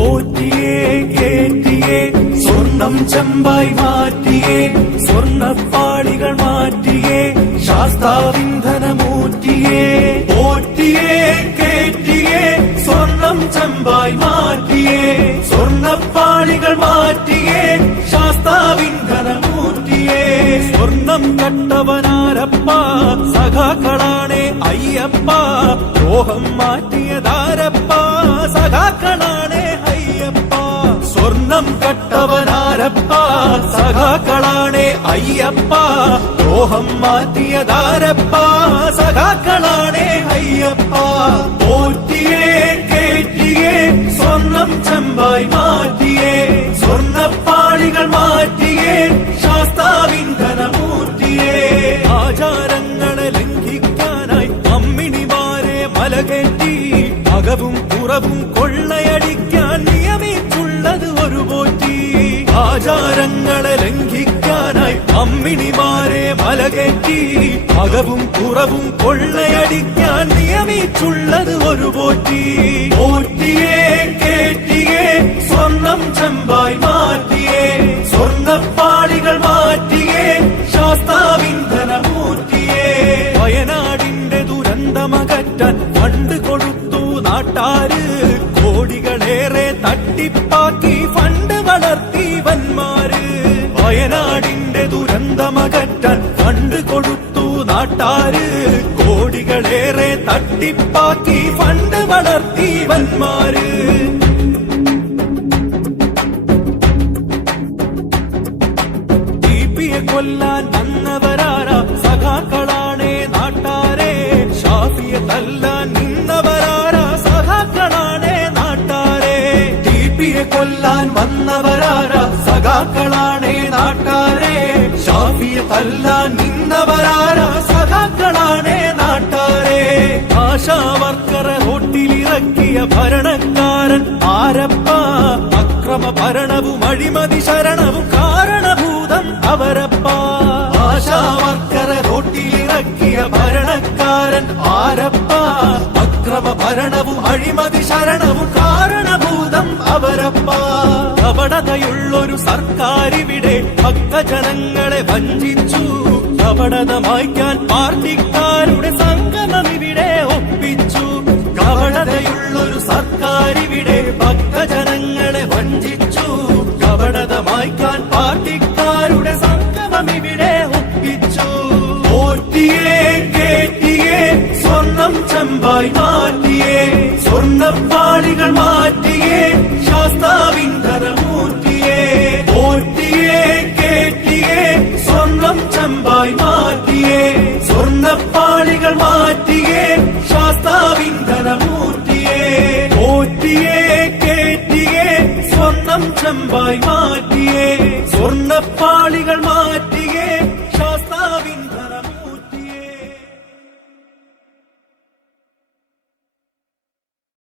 പോറ്റിയേ കേറ്റിയേ സ്വർണം ചെമ്പായി മാറ്റിയേ സ്വർണ്ണപ്പാളികൾ മാറ്റിയേ ശാസ്താവിന്ധനമൂറ്റിയേ പോറ്റിയേ കേറ്റിയേ സ്വർണം ചെമ്പായി മാറ്റിയേ സ്വർണ്ണപ്പാളികൾ മാറ്റിയേ ശാസ്താവിന്ധനമൂറ്റിയേ സ്വർണം കട്ടവനാരപ്പ സഖാക്കളാണേ അയ്യപ്പ ദ്രോഹം മാറ്റിയതാരപ്പ സഖാക്കളാണേ അയ്യപ്പ സ്വർണം കട്ടവനാരപ്പ സഖാക്കളാണേ അയ്യപ്പ ദ്രോഹം മാറ്റിയതാരപ്പ സഖാക്കളാണേ അയ്യപ്പ പോറ്റിയേ കേറ്റിയേ സ്വർണം ചെമ്പായി മാറ്റിയേ സ്വർണ്ണപ്പാളികൾ മാറ്റിയേ ശാസ്താവിന്ധനമൂർത്തിയേ ആചാരങ്ങളെ ലംഘിക്കാനായി അമ്മിണിമാരെ മലകേറ്റി അകവും പുറവും കൊള്ളയടിക്കാൻ നിയമിച്ചുള്ളത് ഒരു പോറ്റി ആചാരങ്ങളെ ലംഘിക്കാനായി അമ്മിണിമാരെ മലകേറ്റി അകവും പുറവും കൊള്ളയടിക്കാൻ നിയമിച്ചുള്ളത് ഒരു പോറ്റി പോറ്റിയേ കേറ്റിയേ സ്വർണം ചെമ്പായി മാറ്റിയേ സ്വർണ്ണപ്പാളികൾ മാറ്റിയേ ശാസ്താവിന്ധനമൂർത്തിയേ വയനാടിന്റെ ദുരന്തമകറ്റാൻ ഫണ്ട് കൊടുത്തു നാട്ടാര് കോടികളേറെ തട്ടിപ്പാക്കി ഫണ്ട് വളർത്തി വന്മാര് വയനാടിന്റെ ദുരന്തമകറ്റാൻ ഫണ്ട് കൊടുത്തു നാട്ടാര് കോടികളേറെ തട്ടിപ്പാക്കി ഫണ്ട് വളർത്തി വന്മാര് കൊല്ലാൻ വന്നവരാരാ സഖാക്കളാണേ നാട്ടാരെ ഷാഫിയെ തല്ലാൻ നിന്നവരാരാ സഖാക്കളാണേ നാട്ടാരെ ടിപിയെ കൊല്ലാൻ വന്നവരാരാ സഖാക്കളാണേ നാട്ടാരെ ഷാഫിയെ തല്ലാൻ നിന്നവരാരാ സഖാക്കളാണേ നാട്ടാരെ ആശാവർക്കറെ റോട്ടിലിറക്കിയ ഭരണക്കാരൻ ആരപ്പ അക്രമ ഭരണവും അഴിമതി ശരണവും കാരണഭൂതം അവരപ്പ ആശാവർക്കറെ റോട്ടിലിറക്കിയ ഭരണക്കാരൻ ആരപ്പ അക്രമ ഭരണവും അഴിമതി ശരണവും കാരണഭൂതം അവരപ്പ കപടതയുള്ളൊരു സർക്കാരിവിടെ ഭക്തജനങ്ങളെ വഞ്ചിച്ചു കപടത മായ്ക്കാൻ പാർട്ടിക്കാരുടെ സംഗമം ഇവിടെ ഒപ്പിച്ചു കപടതയുള്ളൊരു സർക്കാരിവിടെ ഭക്തജനങ്ങളെ വഞ്ചിച്ചു കപടത മായ്ക്കാൻ പാർട്ടിക്കാരുടെ സംഗമം ഇവിടെ ഒപ്പിച്ചു പോറ്റിയേ കേറ്റിയേ സ്വർണം ചെമ്പായി മാറ്റിയേ സ്വർണ്ണപ്പാളികൾ മാറ്റിയേ ശാസ്താവിന്ധനമൂർത്തിയേ പോറ്റിയേ കേറ്റിയേ സ്വർണം ചെമ്പായി മാറ്റിയേ സ്വർണ്ണപ്പാളികൾ മാറ്റിയേ ശാസ്താവിന്ധനമൂർത്തിയേ പോറ്റിയേ കേറ്റിയേ സ്വർണം ചെമ്പായി മാറ്റിയേ സ്വർണ്ണപ്പാളികൾ മാറ്റി